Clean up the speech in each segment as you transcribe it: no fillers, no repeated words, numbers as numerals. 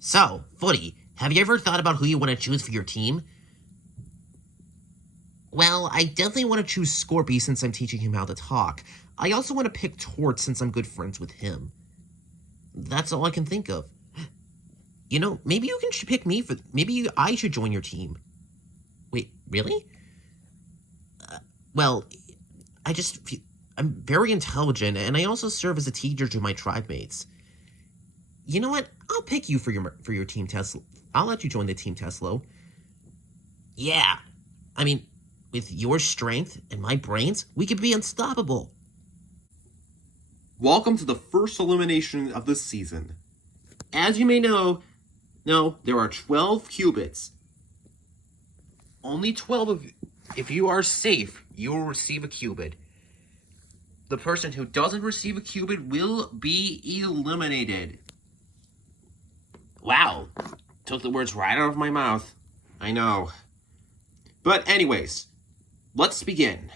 So, Footy, have you ever thought about who you want to choose for your team? Well, I definitely want to choose Scorpy since I'm teaching him how to talk. I also want to pick Tort since I'm good friends with him. That's all I can think of. You know, maybe you can pick me for... Maybe I should join your team. Wait, really? Well, I just feel... I'm very intelligent, and I also serve as a teacher to my tribe mates. You know what? I'll pick you for your team, Tesla. I'll let you join the team, Tesla. Yeah. I mean, with your strength and my brains, we could be unstoppable. Welcome to the first elimination of this season. As you may know, there are 12 cubits. Only 12 of you. If you are safe, you will receive a cubit. The person who doesn't receive a cubit will be eliminated. Wow, took the words right out of my mouth. I know. But anyways, let's begin.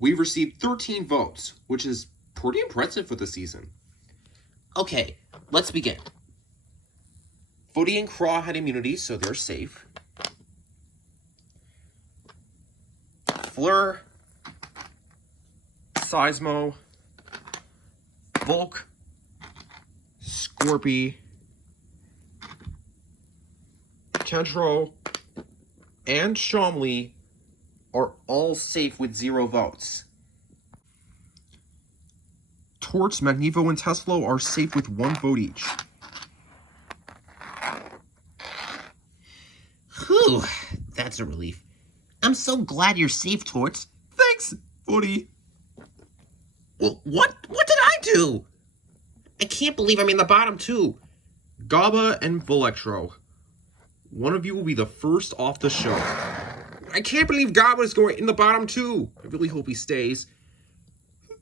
We've received 13 votes, which is pretty impressive for the season. Okay, let's begin. Footi and Kraw had immunity, so they're safe. Fleur, Seismo, Volk, Scorpy, Tentro, and Shomley are all safe with 0 votes. Torts, Magnivo, and Teslo are safe with 1 vote each. Whew, that's a relief. I'm so glad you're safe, Torts. Thanks, Footi. Well, what did I do? I can't believe I'm in the bottom 2. Gaba and Volectro. One of you will be the first off the show. I can't believe Gaba is going in the bottom 2. I really hope he stays.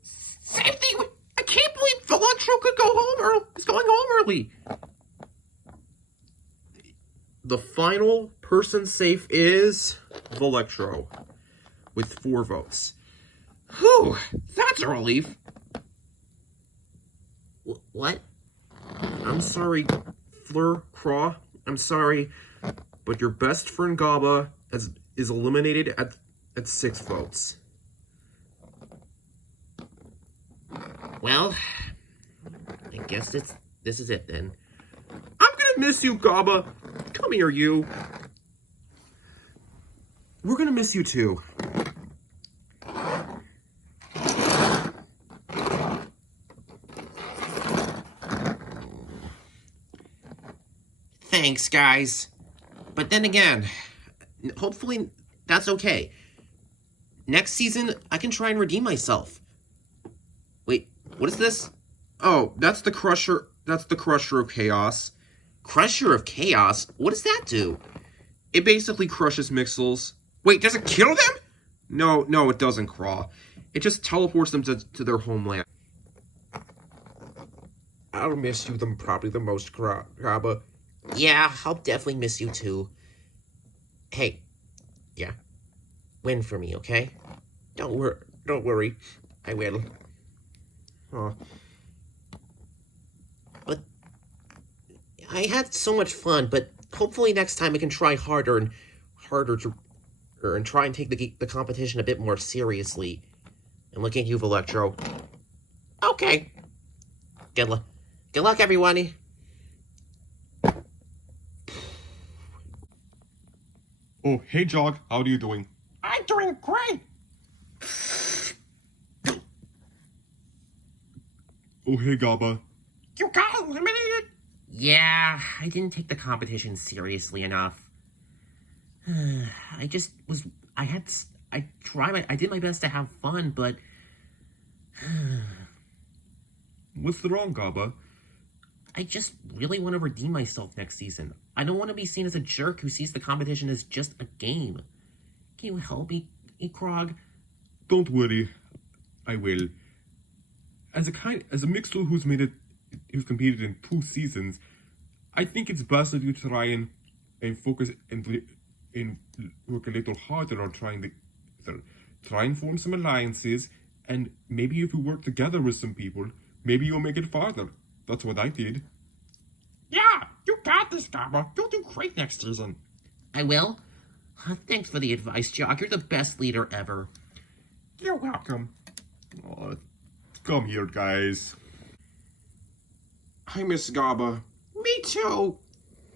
Same thing. I can't believe Volectro could go home early. He's going home early. The final person safe is Volectro with 4 votes. Whew, that's a relief. What? I'm sorry, Fleur, Kraw. I'm sorry, but your best friend Gaba is eliminated at 6 votes. Well, I guess this is it then. I'm gonna miss you, Gaba. Come here, you. We're gonna miss you too. Thanks, guys. But then again, hopefully that's okay. Next season, I can try and redeem myself. Wait, what is this? Oh, that's the Crusher. That's the Crusher of Chaos. Crusher of Chaos? What does that do? It basically crushes Mixels. Wait, does it kill them? No, it doesn't, Kraw. It just teleports them to their homeland. I'll miss you probably the most, Gaba. Yeah, I'll definitely miss you too. Hey, yeah, win for me, okay? Don't worry, I will. Oh. But I had so much fun, but hopefully next time I can try harder and try and take the competition a bit more seriously. And look at you, Electro. Okay. Good luck, everyone. Oh, hey, Jog. How are you doing? I'm doing great. Oh, hey, Gaba. You got eliminated? Yeah, I didn't take the competition seriously enough. I did my best to have fun, but... What's wrong, Gaba? I just really want to redeem myself next season. I don't want to be seen as a jerk who sees the competition as just a game. Can you help me, Krog? Don't worry, I will. As a Mixel who's competed in 2 seasons, I think it's best that you try and focus and work a little harder on trying and form some alliances, and maybe if you work together with some people, maybe you'll make it farther. That's what I did. Yeah, you got this, Gabba. You'll do great next season. I will. Thanks for the advice, Jock. You're the best leader ever. You're welcome. Come here, guys. I miss Gabba. Me too.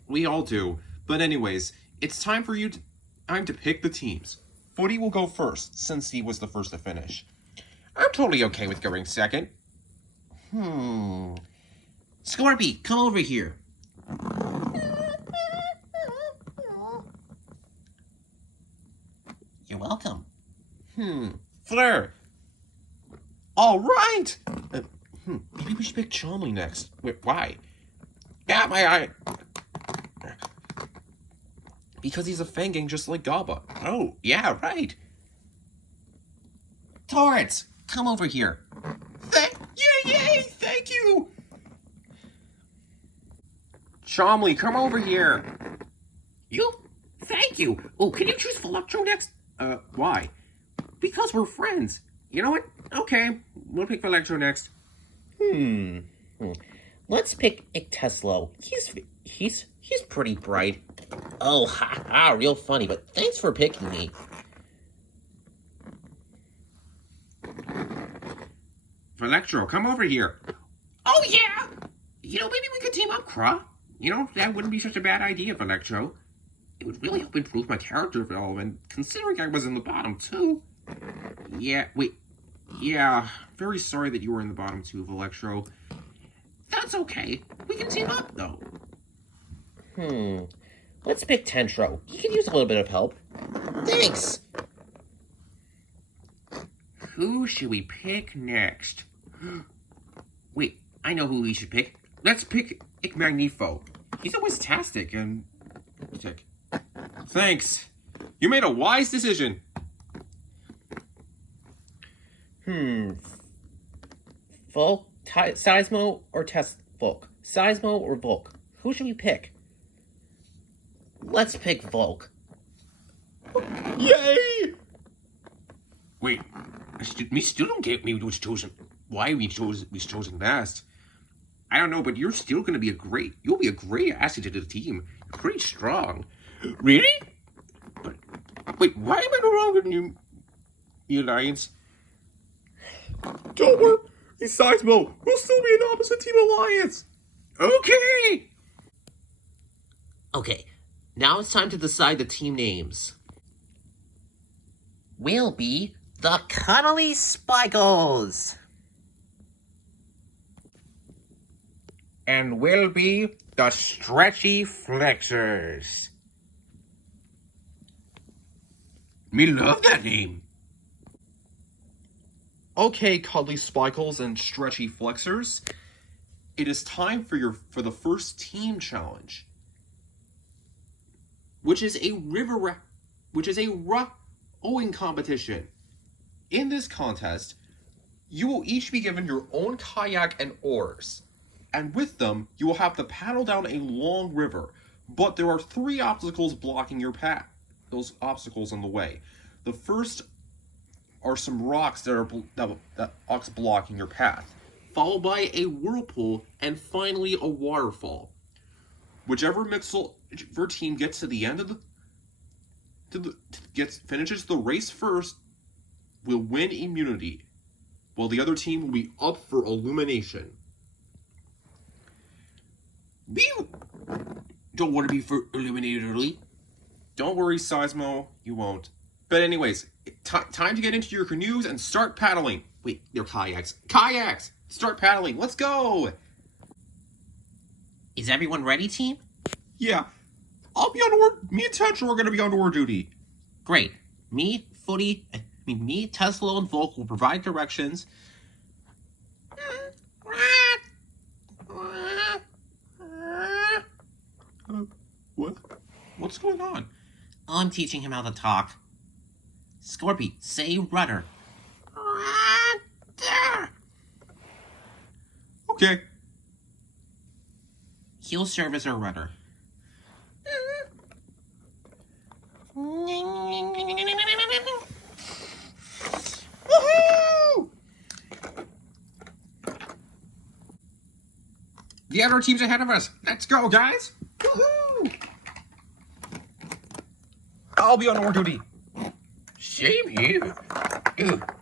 We all do. But anyways, it's time for you to pick the teams. Footi will go first, since he was the first to finish. I'm totally okay with going second. Scorpy, come over here. You're welcome. Fleur. All right. Maybe we should pick Chomley next. Wait, why? Yeah, my eye. Because he's a fanging just like Gabba. Oh, yeah, right. Torrance, come over here. Yay, thank you. Chomley, come over here. You? Thank you. Oh, can you choose Electro next? Why? Because we're friends. You know what? Okay, we'll pick Electro next. Let's pick Icteslo. He's pretty bright. Oh, real funny, but thanks for picking me. Electro, come over here. Oh, yeah! You know, maybe we could team up, Kraw. You know, that wouldn't be such a bad idea, Electro. It would really help improve my character development, considering I was in the bottom two. Yeah, wait. Yeah, very sorry that you were in the bottom two of Electro. That's okay. We can team up, though. Let's pick Tentro. He could use a little bit of help. Thanks! Who should we pick next? Wait, I know who we should pick. Let's pick Magnifo. He's always tastic and... Thanks. You made a wise decision. Volk, Seismo, or Volk? Seismo or Volk? Who should we pick? Let's pick Volk. Yay! Wait, we still don't get which chosen. Why we chosen last? I don't know, but you're still gonna be you'll be a great asset to the team. You're pretty strong. Really? But wait, why am I no longer in the alliance? Don't worry, besides Mo, we'll still be an opposite team alliance. Okay. Okay, now it's time to decide the team names. We'll be the Cuddly Spikles. And we'll be the Stretchy Flexers. Me love that name. Okay, Cuddly Spikles and Stretchy Flexers. It is time for the first team challenge, which is a rowing competition. In this contest, you will each be given your own kayak and oars. And with them, you will have to paddle down a long river. But there are 3 obstacles blocking your path. Those obstacles in the way. The first are some rocks that are blocking your path, followed by a whirlpool, and finally a waterfall. Whichever team gets to the end of finishes the race first will win immunity, while the other team will be up for elimination. Don't want to be eliminated early. Don't worry, Seismo, you won't. But anyways, time to get into your canoes and start paddling. Wait, they're kayaks. Kayaks! Start paddling. Let's go! Is everyone ready, team? Yeah. I'll be on oar. Me and Tetra are going to be on oar duty. Great. Me, Tesla, and Volk will provide directions. What? What's going on? I'm teaching him how to talk. Scorpy, say rudder. Okay. He'll serve as our rudder. Woohoo! The other team's ahead of us. Let's go, guys. Woohoo! I'll be on oar duty. Same here. Ugh.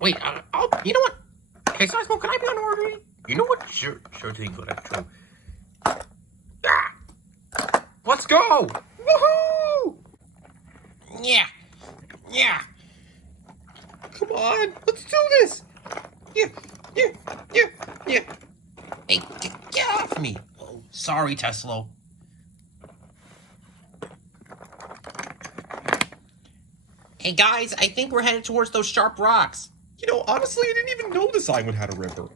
Wait, you know what? Hey, Seismo, can I be on oar duty? You know what? Sure thing, good, actually. Ah! Let's go! Woohoo! Yeah. Come on, let's do this. Yeah. Hey, get off me. Oh, sorry, Tesla. Hey, guys, I think we're headed towards those sharp rocks. You know, honestly, I didn't even know this island had a river.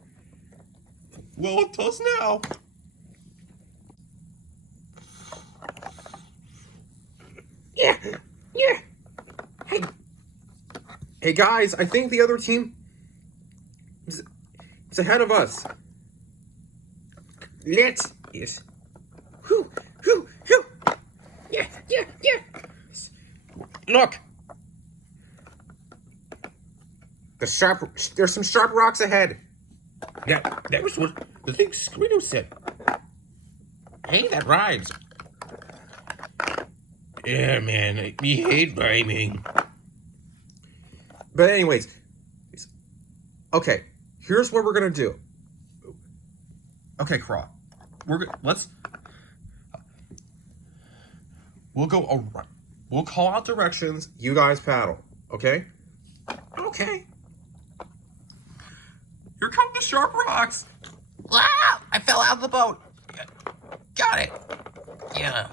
Well, it does now. Yeah. Hey guys, I think the other team is ahead of us. Let's yes. Whew. Yeah. Look. There's some sharp rocks ahead. That was what the thing Squiddo said. Hey, that rhymes. Yeah, man, I hate rhyming. But anyways, okay, here's what we're gonna do. Okay, Kraw, we'll go around. We'll call out directions. You guys paddle, okay? Okay. Here come the sharp rocks. Wow! I fell out of the boat. Got it. Yeah.